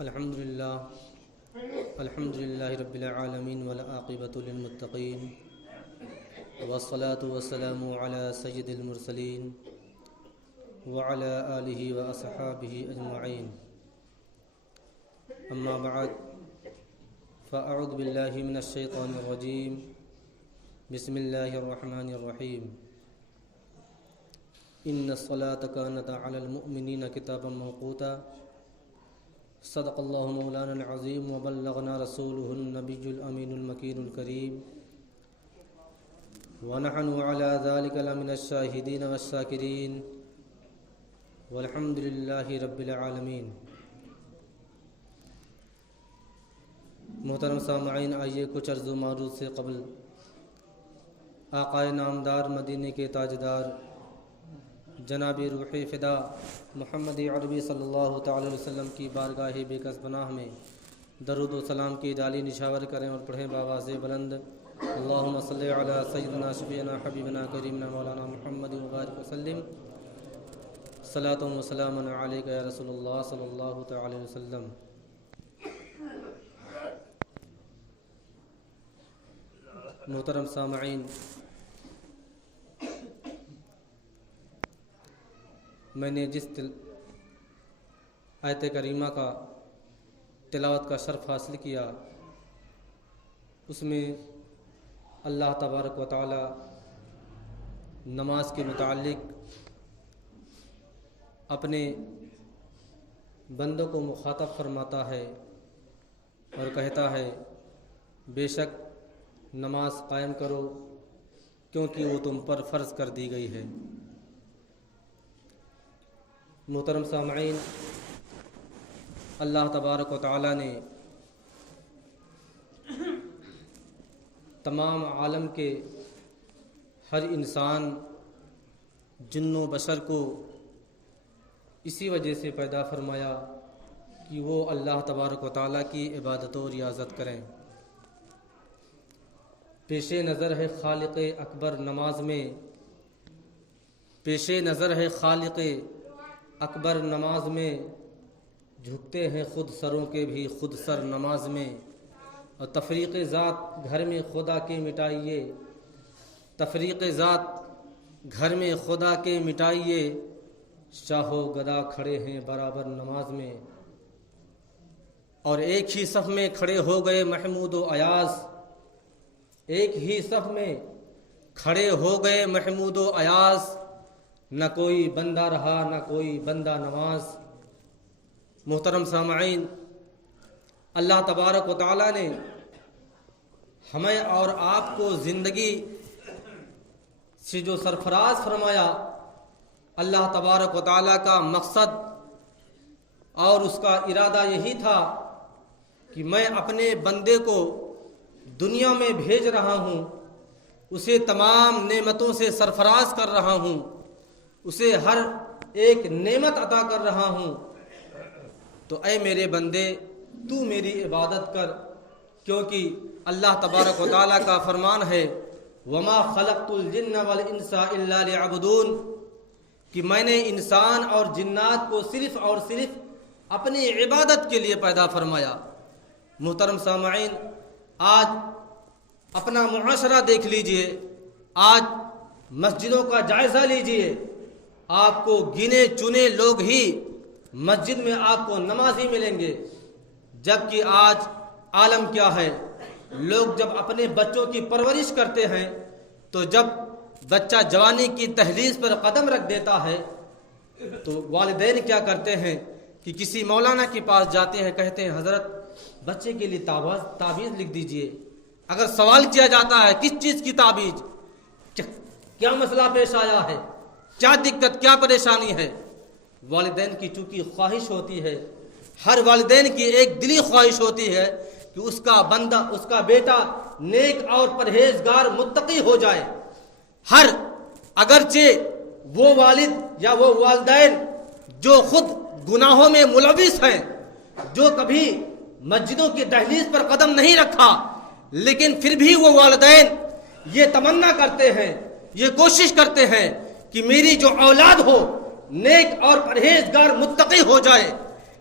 الحمد للہ رب العالمین والعاقبۃ للمتقین والصلاة والسلام علی سید المرسلین وعلی آلہ واصحابہ اجمعین اما بعد فاعوذ باللہ من الشیطان الرجیم بسم اللہ الرحمن الرحیم ان الصلاة كانت علی المؤمنین کتابا موقوتا صدق اللہ مولانا العظیم وبلغنا رسولہ النبی الامین المکین الکریم ونحن على ذلك لمن الشاہدین والشاکرین والحمد للہ رب العالمین۔ محترم سامعین، آئیے کچھ عرض و معروض سے قبل آقائے نامدار مدینے کے تاجدار جناب روح فدا محمد عربی صلی اللہ تعالی علیہ وسلم کی بارگاہ بے کس پناہ میں درود و سلام کی ڈالی نشاور کریں اور پڑھیں بآواز بلند اللہم صلی علی سیدنا شفیعنا حبیبنا کریمنا مولانا محمد مبارک وسلم صلاۃ و سلام علیک یا رسول اللہ صلی اللہ تعالی علیہ وسلم۔ محترم سامعین، میں نے جس آیت کریمہ کا تلاوت کا شرف حاصل کیا اس میں اللہ تبارک و تعالی نماز کے متعلق اپنے بندوں کو مخاطب فرماتا ہے اور کہتا ہے بے شک نماز قائم کرو کیونکہ وہ تم پر فرض کر دی گئی ہے۔ محترم سامعین، اللہ تبارک و تعالی نے تمام عالم کے ہر انسان جن و بشر کو اسی وجہ سے پیدا فرمایا کہ وہ اللہ تبارک و تعالی کی عبادت و ریاضت کریں۔ پیش نظر ہے خالق اکبر نماز میں، پیش نظر ہے خالق اکبر نماز میں، جھکتے ہیں خود سروں کے بھی خود سر نماز میں، اور تفریق ذات گھر میں خدا کے مٹائیے، تفریق ذات گھر میں خدا کے مٹائیے، شاہ و گدا کھڑے ہیں برابر نماز میں، اور ایک ہی صف میں کھڑے ہو گئے محمود و ایاز، ایک ہی صف میں کھڑے ہو گئے محمود و ایاز، نہ کوئی بندہ رہا نہ کوئی بندہ نماز۔ محترم سامعین، اللہ تبارک و تعالی نے ہمیں اور آپ کو زندگی سے جو سرفراز فرمایا، اللہ تبارک و تعالی کا مقصد اور اس کا ارادہ یہی تھا کہ میں اپنے بندے کو دنیا میں بھیج رہا ہوں، اسے تمام نعمتوں سے سرفراز کر رہا ہوں، اسے ہر ایک نعمت عطا کر رہا ہوں، تو اے میرے بندے تو میری عبادت کر، کیونکہ اللہ تبارک و تعالیٰ کا فرمان ہے وَمَا خَلَقْتُ الْجِنَّ وَالْإِنسَ إِلَّا لِيَعْبُدُونَ، کہ میں نے انسان اور جنات کو صرف اور صرف اپنی عبادت کے لیے پیدا فرمایا۔ محترم سامعین، آج اپنا معاشرہ دیکھ لیجئے، آج مسجدوں کا جائزہ لیجئے، آپ کو گنے چنے لوگ ہی مسجد میں آپ کو نمازی ملیں گے، جبکہ آج عالم کیا ہے، لوگ جب اپنے بچوں کی پرورش کرتے ہیں تو جب بچہ جوانی کی دہلیز پر قدم رکھ دیتا ہے تو والدین کیا کرتے ہیں کہ کسی مولانا کے پاس جاتے ہیں، کہتے ہیں حضرت بچے کے لیے تعویذ لکھ دیجئے۔ اگر سوال کیا جاتا ہے کس چیز کی تعویذ، کیا مسئلہ پیش آیا ہے، کیا دقت کیا پریشانی ہے، والدین کی چونکہ خواہش ہوتی ہے، ہر والدین کی ایک دلی خواہش ہوتی ہے کہ اس کا بندہ، اس کا بیٹا نیک اور پرہیزگار متقی ہو جائے۔ اگرچہ وہ والد یا وہ والدین جو خود گناہوں میں ملوث ہیں، جو کبھی مسجدوں کی دہلیز پر قدم نہیں رکھا، لیکن پھر بھی وہ والدین یہ تمنا کرتے ہیں، یہ کوشش کرتے ہیں کہ میری جو اولاد ہو نیک اور پرہیزگار متقی ہو جائے،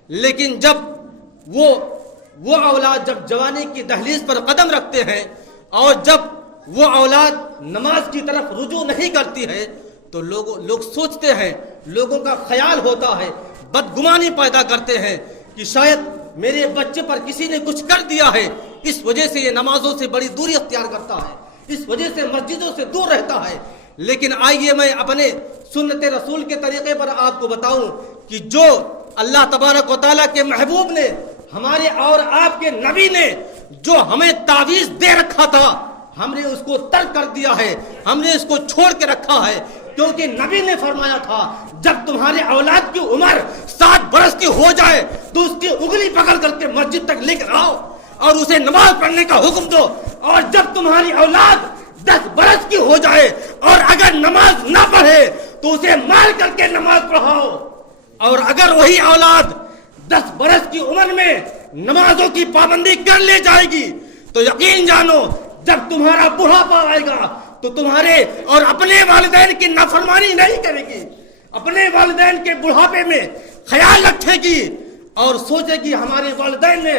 لیکن جب وہ اولاد جب جوانی کی دہلیز پر قدم رکھتے ہیں اور جب وہ اولاد نماز کی طرف رجوع نہیں کرتی ہے تو لوگ سوچتے ہیں، لوگوں کا خیال ہوتا ہے، بدگمانی پیدا کرتے ہیں کہ شاید میرے بچے پر کسی نے کچھ کر دیا ہے، اس وجہ سے یہ نمازوں سے بڑی دوری اختیار کرتا ہے، اس وجہ سے مسجدوں سے دور رہتا ہے۔ لیکن آئیے میں اپنے سنت رسول کے طریقے پر آپ کو بتاؤں کہ جو اللہ تبارک و تعالیٰ کے محبوب نے، ہمارے اور آپ کے نبی نے جو ہمیں تعویذ دے رکھا تھا، ہم نے اس کو ترک کر دیا ہے، ہم نے اس کو چھوڑ کے رکھا ہے، کیونکہ نبی نے فرمایا تھا جب تمہارے اولاد کی عمر 7 برس کی ہو جائے تو اس کی انگلی پکڑ کر کے مسجد تک لے کر آؤ اور اسے نماز پڑھنے کا حکم دو، اور جب تمہاری اولاد 10 برس کی ہو جائے اور اگر نماز نہ پڑھے تو اسے مار کر کے نماز پڑھاؤ، اور اگر وہی اولاد 10 برس کی عمر میں نمازوں کی پابندی کر لے جائے گی تو یقین جانو جب تمہارا بڑھاپا آئے گا تو تمہارے اور اپنے والدین کی نافرمانی نہیں کرے گی، اپنے والدین کے بڑھاپے میں خیال رکھے گی اور سوچے گی ہمارے والدین نے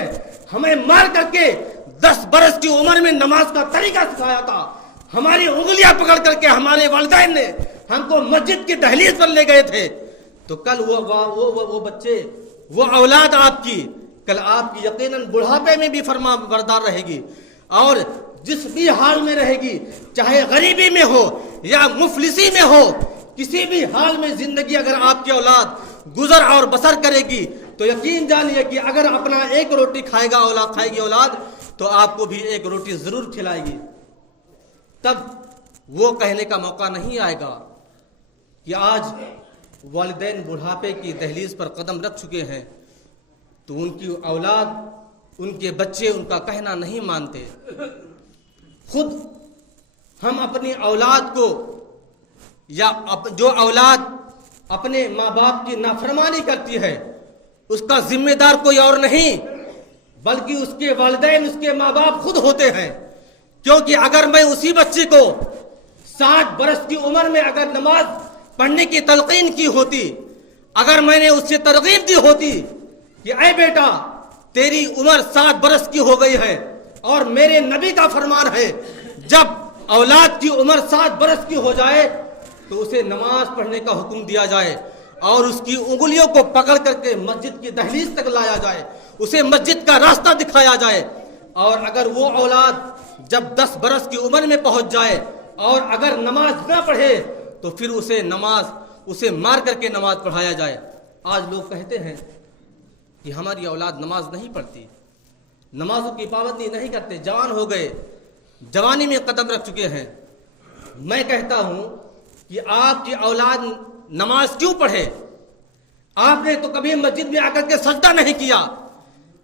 ہمیں مار کر کے 10 برس کی عمر میں نماز کا طریقہ سکھایا تھا، ہماری انگلیاں پکڑ کر کے ہمارے والدین نے ہم کو مسجد کی دہلیز پر لے گئے تھے، تو کل وہ بچے، وہ اولاد آپ کی کل آپ کی یقیناً بڑھاپے میں بھی فرما بردار رہے گی، اور جس بھی حال میں رہے گی، چاہے غریبی میں ہو یا مفلسی میں ہو، کسی بھی حال میں زندگی اگر آپ کی اولاد گزر اور بسر کرے گی تو یقین جانیے کہ اگر اپنا ایک روٹی کھائے گی اولاد تو آپ کو بھی ایک روٹی ضرور کھلائے گی۔ تب وہ کہنے کا موقع نہیں آئے گا کہ آج والدین بڑھاپے کی دہلیز پر قدم رکھ چکے ہیں تو ان کی اولاد، ان کے بچے ان کا کہنا نہیں مانتے۔ خود ہم اپنی اولاد کو، یا جو اولاد اپنے ماں باپ کی نافرمانی کرتی ہے اس کا ذمہ دار کوئی اور نہیں بلکہ اس کے والدین، اس کے ماں باپ خود ہوتے ہیں، کیونکہ اگر میں اسی بچے کو 60 برس کی عمر میں اگر نماز پڑھنے کی تلقین کی ہوتی، اگر میں نے اس سے ترغیب دی ہوتی کہ اے بیٹا تیری عمر 7 برس کی ہو گئی ہے اور میرے نبی کا فرمان ہے جب اولاد کی عمر 7 برس کی ہو جائے تو اسے نماز پڑھنے کا حکم دیا جائے اور اس کی انگلیوں کو پکڑ کر کے مسجد کی دہلیز تک لایا جائے، اسے مسجد کا راستہ دکھایا جائے، اور اگر وہ اولاد جب 10 برس کی عمر میں پہنچ جائے اور اگر نماز نہ پڑھے تو پھر اسے مار کر کے نماز پڑھایا جائے۔ آج لوگ کہتے ہیں کہ ہماری اولاد نماز نہیں پڑھتی، نمازوں کی پابندی نہیں کرتے، جوان ہو گئے، جوانی میں قدم رکھ چکے ہیں۔ میں کہتا ہوں کہ آپ کی اولاد نماز کیوں پڑھے؟ آپ نے تو کبھی مسجد میں آ کر کے سجدہ نہیں کیا،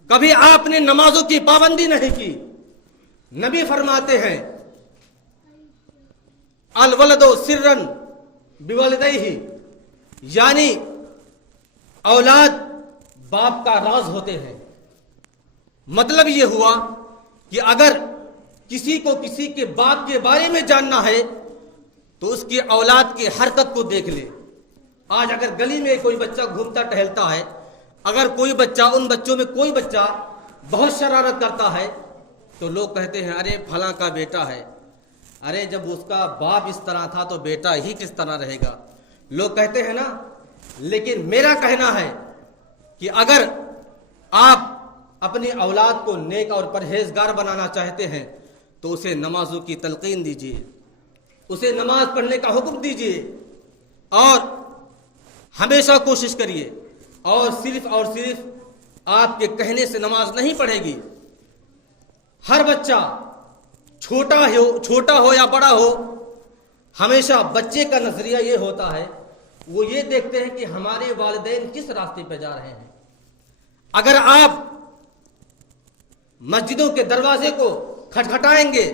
کبھی آپ نے نمازوں کی پابندی نہیں کی۔ نبی فرماتے ہیں الولد سرن بوالدیہ، یعنی اولاد باپ کا راز ہوتے ہیں۔ مطلب یہ ہوا کہ اگر کسی کو کسی کے باپ کے بارے میں جاننا ہے تو اس کی اولاد کی حرکت کو دیکھ لے۔ آج اگر گلی میں کوئی بچہ گھومتا ٹہلتا ہے، اگر کوئی بچہ، ان بچوں میں کوئی بچہ بہت شرارت کرتا ہے تو لوگ کہتے ہیں ارے فلاں کا بیٹا ہے، ارے جب اس کا باپ اس طرح تھا تو بیٹا ہی کس طرح رہے گا، لوگ کہتے ہیں نا۔ لیکن میرا کہنا ہے کہ اگر آپ اپنی اولاد کو نیک اور پرہیزگار بنانا چاہتے ہیں تو اسے نمازوں کی تلقین دیجیے، اسے نماز پڑھنے کا حکم دیجیے، اور ہمیشہ کوشش کریے، اور صرف آپ کے کہنے سے نماز نہیں پڑھے گی۔ ہر بچہ چھوٹا ہو یا بڑا ہو، ہمیشہ بچے کا نظریہ یہ ہوتا ہے، وہ یہ دیکھتے ہیں کہ ہمارے والدین کس راستے پہ جا رہے ہیں۔ اگر آپ مسجدوں کے دروازے کو کھٹکھٹائیں گے،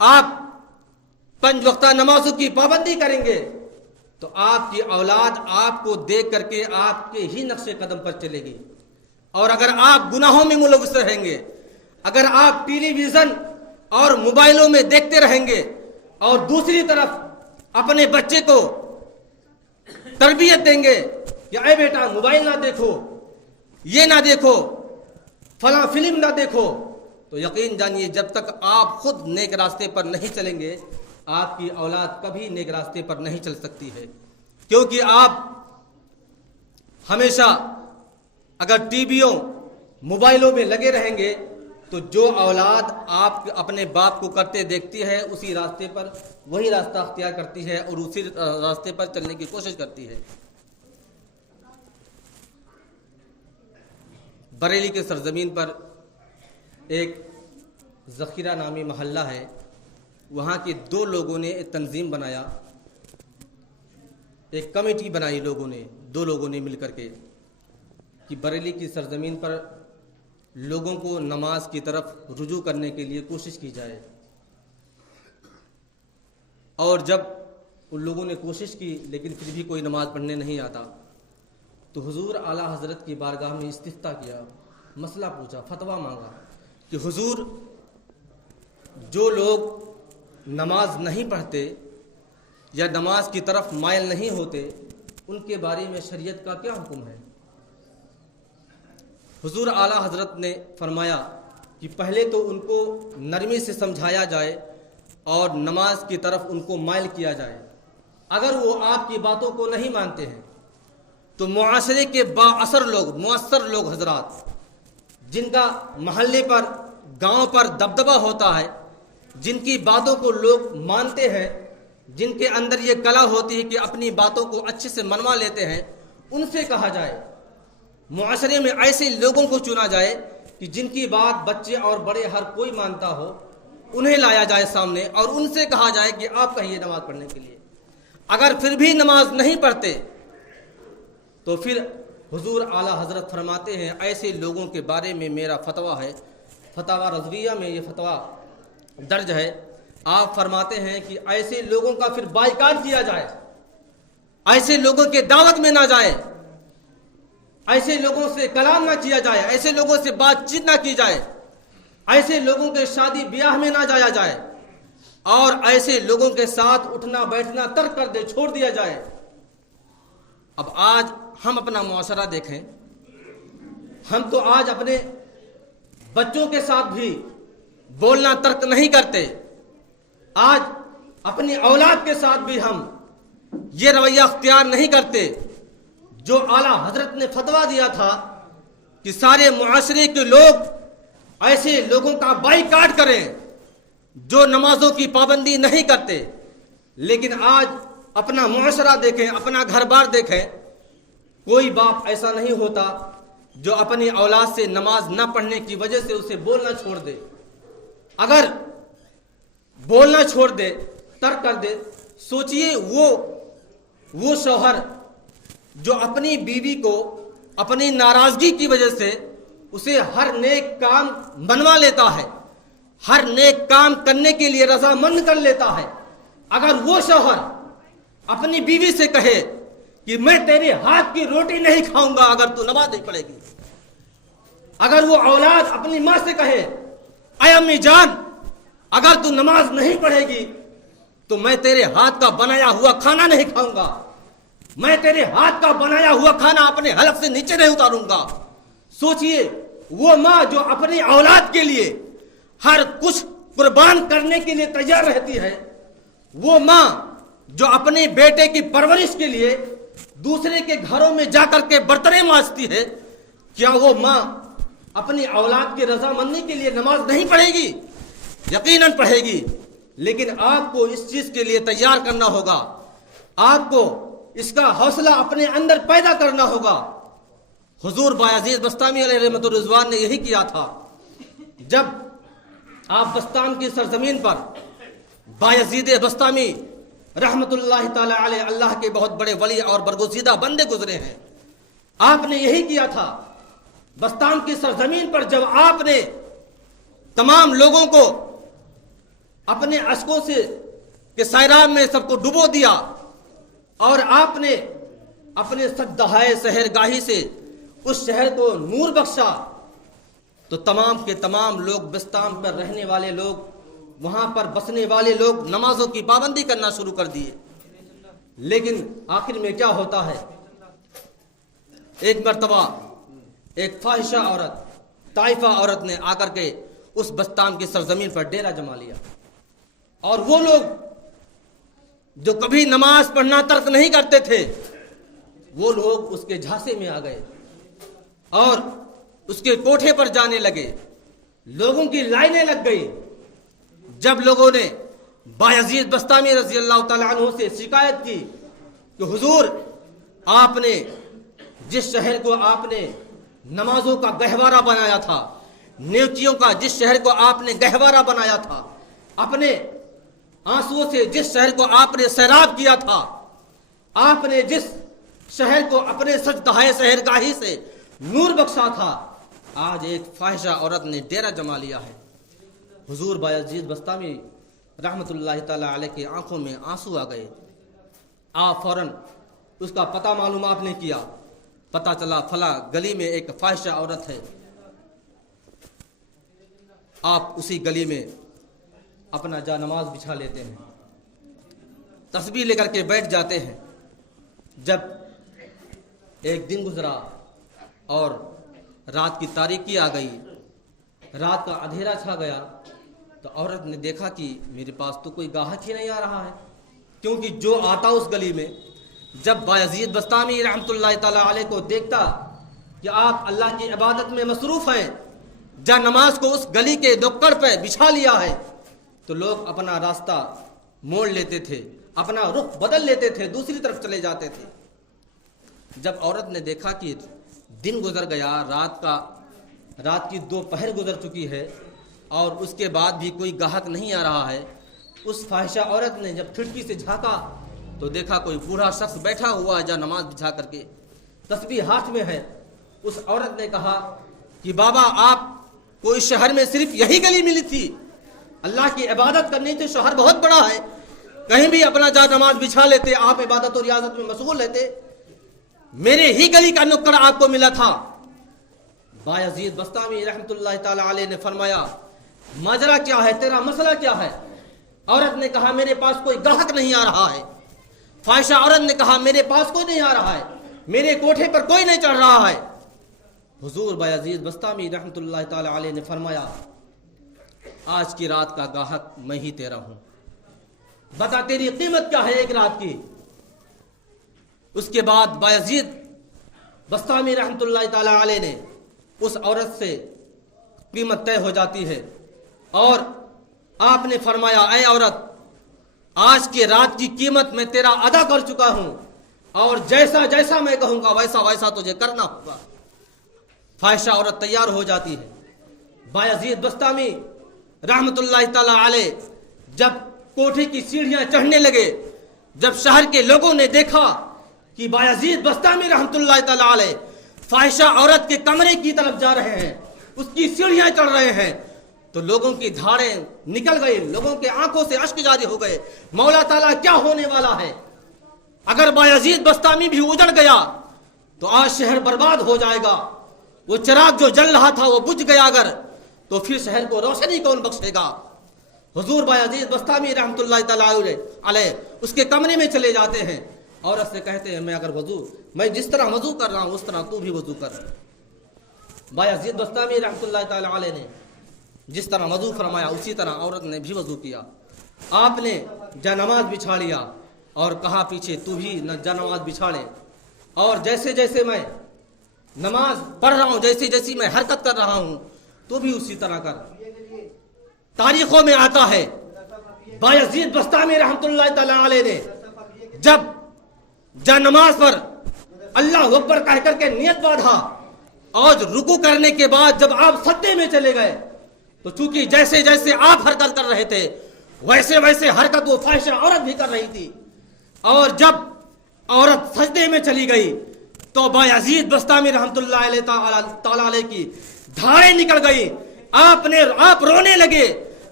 آپ 5 وقتہ نمازوں کی پابندی کریں گے تو آپ کی اولاد آپ کو دیکھ کر کے آپ کے ہی نقش قدم پر چلے گی، اور اگر آپ گناہوں میں ملوث رہیں گے، اگر آپ ٹیلی ویژن اور موبائلوں میں دیکھتے رہیں گے اور دوسری طرف اپنے بچے کو تربیت دیں گے کہ اے بیٹا موبائل نہ دیکھو، یہ نہ دیکھو، فلاں فلم نہ دیکھو، تو یقین جانیے جب تک آپ خود نیک راستے پر نہیں چلیں گے آپ کی اولاد کبھی نیک راستے پر نہیں چل سکتی ہے. کیونکہ آپ ہمیشہ اگر ٹی ویوں موبائلوں میں لگے رہیں گے تو جو اولاد آپ اپنے باپ کو کرتے دیکھتی ہے اسی راستے پر وہی راستہ اختیار کرتی ہے اور اسی راستے پر چلنے کی کوشش کرتی ہے. بریلی کے سرزمین پر ایک ذخیرہ نامی محلہ ہے. وہاں کے 2 لوگوں نے ایک تنظیم بنایا، ایک کمیٹی بنائی لوگوں نے، 2 لوگوں نے مل کر کے، کہ بریلی کی سرزمین پر لوگوں کو نماز کی طرف رجوع کرنے کے لیے کوشش کی جائے. اور جب ان لوگوں نے کوشش کی لیکن پھر بھی کوئی نماز پڑھنے نہیں آتا تو حضور اعلیٰ حضرت کی بارگاہ میں استفتاء کیا، مسئلہ پوچھا، فتویٰ مانگا کہ حضور جو لوگ نماز نہیں پڑھتے یا نماز کی طرف مائل نہیں ہوتے ان کے بارے میں شریعت کا کیا حکم ہے؟ حضور اعلیٰ حضرت نے فرمایا کہ پہلے تو ان کو نرمی سے سمجھایا جائے اور نماز کی طرف ان کو مائل کیا جائے. اگر وہ آپ کی باتوں کو نہیں مانتے ہیں تو معاشرے کے بااثر لوگ، مؤثر لوگ حضرات، جن کا محلے پر، گاؤں پر دبدبہ ہوتا ہے، جن کی باتوں کو لوگ مانتے ہیں، جن کے اندر یہ کلا ہوتی ہے کہ اپنی باتوں کو اچھے سے منوا لیتے ہیں، ان سے کہا جائے. معاشرے میں ایسے لوگوں کو چنا جائے کہ جن کی بات بچے اور بڑے ہر کوئی مانتا ہو، انہیں لایا جائے سامنے اور ان سے کہا جائے کہ آپ کہیے نماز پڑھنے کے لیے. اگر پھر بھی نماز نہیں پڑھتے تو پھر حضور اعلیٰ حضرت فرماتے ہیں ایسے لوگوں کے بارے میں میرا فتویٰ ہے، فتاوی رضویہ میں یہ فتویٰ درج ہے. آپ فرماتے ہیں کہ ایسے لوگوں کا پھر بائیکاٹ کیا جائے، ایسے لوگوں کے دعوت میں نہ جائے، ایسے لوگوں سے کلام نہ کیا جائے، ایسے لوگوں سے بات چیت نہ کی جائے، ایسے لوگوں کے شادی بیاہ میں نہ جایا جائے اور ایسے لوگوں کے ساتھ اٹھنا بیٹھنا ترک کر دے، چھوڑ دیا جائے. اب آج ہم اپنا معاشرہ دیکھیں، ہم تو آج اپنے بچوں کے ساتھ بھی بولنا ترک نہیں کرتے. آج اپنی اولاد کے ساتھ بھی ہم یہ رویہ اختیار نہیں کرتے جو اعلیٰ حضرت نے فتویٰ دیا تھا کہ سارے معاشرے کے لوگ ایسے لوگوں کا بائیکاٹ کریں جو نمازوں کی پابندی نہیں کرتے. لیکن آج اپنا معاشرہ دیکھیں، اپنا گھر بار دیکھیں، کوئی باپ ایسا نہیں ہوتا جو اپنی اولاد سے نماز نہ پڑھنے کی وجہ سے اسے بولنا چھوڑ دے. اگر بولنا چھوڑ دے، ترک کر دے، سوچئے وہ شوہر جو اپنی بیوی کو اپنی ناراضگی کی وجہ سے اسے ہر نیک کام منوا لیتا ہے، ہر نیک کام کرنے کے لیے رضامند کر لیتا ہے، اگر وہ شوہر اپنی بیوی سے کہے کہ میں تیرے ہاتھ کی روٹی نہیں کھاؤں گا اگر تو نماز نہیں پڑھے گی، اگر وہ اولاد اپنی ماں سے کہے اے امی جان اگر تو نماز نہیں پڑھے گی تو میں تیرے ہاتھ کا بنایا ہوا کھانا نہیں کھاؤں گا، میں تیرے ہاتھ کا بنایا ہوا کھانا اپنے حلق سے نیچے نہیں اتاروں گا. سوچئے وہ ماں جو اپنی اولاد کے لیے ہر کچھ قربان کرنے کے لیے تیار رہتی ہے، وہ ماں جو اپنے بیٹے کی پرورش کے لیے دوسرے کے گھروں میں جا کر کے برتنیں مانجتی ہے، کیا وہ ماں اپنی اولاد کی رضامندی کے لیے نماز نہیں پڑھے گی؟ یقیناً پڑھے گی. لیکن آپ کو اس چیز کے لیے تیار کرنا ہوگا، آپ کو اس کا حوصلہ اپنے اندر پیدا کرنا ہوگا. حضور بایزید بسطامی علیہ رحمت الرضوان نے یہی کیا تھا. جب آپ بسطام کی سرزمین پر بایزید بسطامی رحمت اللہ تعالی علیہ، اللہ کے بہت بڑے ولی اور برگزیدہ بندے گزرے ہیں، آپ نے یہی کیا تھا. بسطام کی سرزمین پر جب آپ نے تمام لوگوں کو اپنے اشکوں سے کے سیراب میں سب کو ڈبو دیا اور آپ نے اپنے صدہائے سحرگاہی سے اس شہر کو نور بخشا تو تمام کے تمام لوگ، بسطام پر رہنے والے لوگ، وہاں پر بسنے والے لوگ نمازوں کی پابندی کرنا شروع کر دیے. لیکن آخر میں کیا ہوتا ہے، ایک مرتبہ ایک فاحشہ عورت طائفہ عورت نے آ کر کے اس بستام کی سرزمین پر ڈیرا جما لیا، اور وہ لوگ جو کبھی نماز پڑھنا ترک نہیں کرتے تھے وہ لوگ اس کے جھانسے میں آ گئے اور اس کے کوٹھے پر جانے لگے، لوگوں کی لائنیں لگ گئی۔ جب لوگوں نے بایزید بستامی رضی اللہ تعالیٰ عنہ سے شکایت کی کہ حضور، آپ نے جس شہر کو آپ نے نمازوں کا گہوارہ بنایا تھا، نیکیوں کا جس شہر کو آپ نے گہوارہ بنایا تھا، اپنے آنسوؤں سے جس شہر کو آپ نے سیراب کیا تھا، آپ نے جس شہر کو اپنے سجدہائے سحرگاہی سے نور بخشا تھا، آج ایک فاحشہ عورت نے ڈیرا جما لیا ہے۔ حضور بایزید بستامی رحمت اللہ تعالی علیہ کی آنکھوں میں آنسو آ گئے۔ آپ فوراً اس کا پتہ معلوم آپ نے کیا، پتہ چلا فلاں گلی میں ایک فاحشہ عورت ہے۔ آپ اسی گلی میں اپنا جا نماز بچھا لیتے ہیں، تسبیح لے کر کے بیٹھ جاتے ہیں۔ جب ایک دن گزرا اور رات کی تاریکی آ گئی، رات کا اندھیرا چھا گیا، تو عورت نے دیکھا کہ میرے پاس تو کوئی گاہک ہی نہیں آ رہا ہے، کیونکہ جو آتا اس گلی میں، جب بایزید بستامی رحمت اللہ تعالیٰ علیہ کو دیکھتا کہ آپ اللہ کی عبادت میں مصروف ہیں، جا نماز کو اس گلی کے نکڑ پہ بچھا لیا ہے، تو لوگ اپنا راستہ موڑ لیتے تھے، اپنا رخ بدل لیتے تھے، دوسری طرف چلے جاتے تھے۔ جب عورت نے دیکھا کہ دن گزر گیا، رات کی دوپہر گزر چکی ہے اور اس کے بعد بھی کوئی گاہک نہیں آ رہا ہے، اس فاحشہ عورت نے جب کھڑکی سے جھانکا تو دیکھا کوئی بوڑھا شخص بیٹھا ہوا ہے جا نماز بچھا کر کے، تسبیح ہاتھ میں ہے۔ اس عورت نے کہا کہ بابا، آپ کو اس شہر میں صرف یہی گلی ملی تھی؟ اللہ کی عبادت کرنی تھی، شہر بہت بڑا ہے، کہیں بھی اپنا جا نماز بچھا لیتے، آپ عبادت اور ریاضت میں مشغول رہتے، میرے ہی گلی کا نکڑ آپ کو ملا تھا۔ بایزید بستامی رحمت اللہ تعالی علیہ نے فرمایا، ماجرا کیا ہے، تیرا مسئلہ کیا ہے؟ عورت نے کہا میرے پاس کوئی گاہک نہیں آ رہا ہے۔ فاحشہ عورت نے کہا میرے پاس کوئی نہیں آ رہا ہے، میرے کوٹھے پر کوئی نہیں چڑھ رہا ہے۔ حضور بایزید بستامی رحمت اللہ تعالی علیہ نے فرمایا، آج کی رات کا گاہک میں ہی تیرا ہوں، بتا تیری قیمت کیا ہے ایک رات کی؟ اس کے بعد بایزید بستامی رحمت اللہ تعالی علیہ نے اس عورت سے قیمت طے ہو جاتی ہے، اور آپ نے فرمایا، اے عورت، آج کی رات کی قیمت میں تیرا ادا کر چکا ہوں، اور جیسا جیسا میں کہوں گا ویسا ویسا تجھے کرنا ہوگا۔ فاحشہ عورت تیار ہو جاتی ہے۔ بایزید بستامی رحمت اللہ تعالی علیہ جب کوٹھے کی سیڑھیاں چڑھنے لگے، جب شہر کے لوگوں نے دیکھا کہ بایزید بستامی رحمت اللہ تعالی علیہ فاحشہ عورت کے کمرے کی طرف جا رہے ہیں، اس کی سیڑھیاں چڑھ رہے ہیں، تو لوگوں کی دھاڑیں نکل گئی، لوگوں کے آنکھوں سے اشک جاری ہو گئے، مولا تعالیٰ کیا ہونے والا ہے؟ اگر بایزید بستامی بھی اجڑ گیا تو آج شہر برباد ہو جائے گا، وہ چراغ جو جل رہا تھا وہ بجھ گیا اگر، تو پھر شہر کو روشنی کون بخشے گا؟ حضور بایزید بستامی رحمت اللہ تعالی علیہ اس کے کمرے میں چلے جاتے ہیں، عورت سے کہتے ہیں میں جس طرح وضو کر رہا ہوں اس طرح تو بھی وضو کر۔ بایزید بستامی رحمت اللہ تعالی علیہ نے جس طرح وضو فرمایا اسی طرح عورت نے بھی وضو کیا۔ آپ نے جا نماز بچھا لیا اور کہا پیچھے تو بھی جا نماز بچھا لے، اور جیسے جیسے میں نماز پڑھ رہا ہوں، جیسی جیسی میں حرکت کر رہا ہوں تو بھی اسی طرح کر۔ تاریخوں میں آتا ہے بایزید بستامی رحمت اللہ تعالی علیہ نے جب جا نماز پر اللہ اکبر کہہ کر کے نیت باندھا، اور رکوع کرنے کے بعد جب آپ سجدے میں چلے گئے تو چونکہ جیسے جیسے آپ حرکت کر رہے تھے ویسے ویسے حرکت وہ فاحشہ عورت بھی کر رہی تھی، اور جب عورت سجدے میں چلی گئی تو بایزید بستامی رحمت اللہ تعالی علیہ کی دھاڑیں نکل گئی، آپ رونے لگے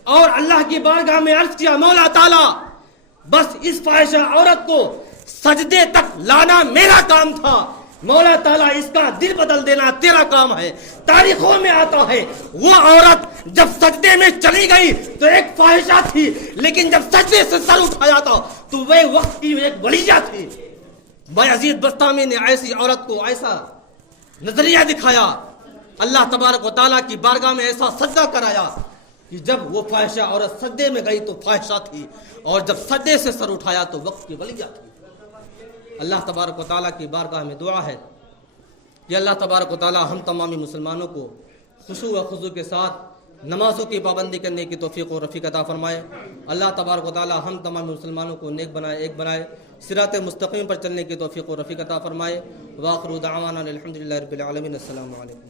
اور اللہ کی بارگاہ میں عرض کیا، مولا تعالی بس اس فاحشہ عورت کو سجدے تک لانا میرا کام تھا، مولا تعالیٰ اس کا دل بدل دینا تیرا کام ہے۔ تاریخوں میں آتا ہے وہ عورت جب سجدے میں چلی گئی تو ایک فاحشہ تھی، لیکن جب سجدے سے سر اٹھایا تھا تو وہ وقت کی ایک ولیہ تھی۔ بایزید بستامی نے ایسی عورت کو ایسا نظریہ دکھایا اللہ تبارک و تعالیٰ کی بارگاہ میں ایسا سجدہ کرایا کہ جب وہ فاحشہ عورت سجدے میں گئی تو فاحشہ تھی، اور جب سجدے سے سر اٹھایا تو وقت کی ولیہ تھی۔ اللہ تبارک و تعالیٰ کی بارگاہ میں دعا ہے کہ اللہ تبارک و تعالیٰ ہم تمامی مسلمانوں کو خشوع و خضوع کے ساتھ نمازوں کی پابندی کرنے کی توفیق و رفیق عطا فرمائے۔ اللہ تبارک و تعالیٰ ہم تمام مسلمانوں کو نیک بنائے، ایک بنائے، صراط مستقیم پر چلنے کی توفیق و رفیق عطا فرمائے۔ وآخر دعوانا الحمدللہ رب العالمین۔ السلام علیکم۔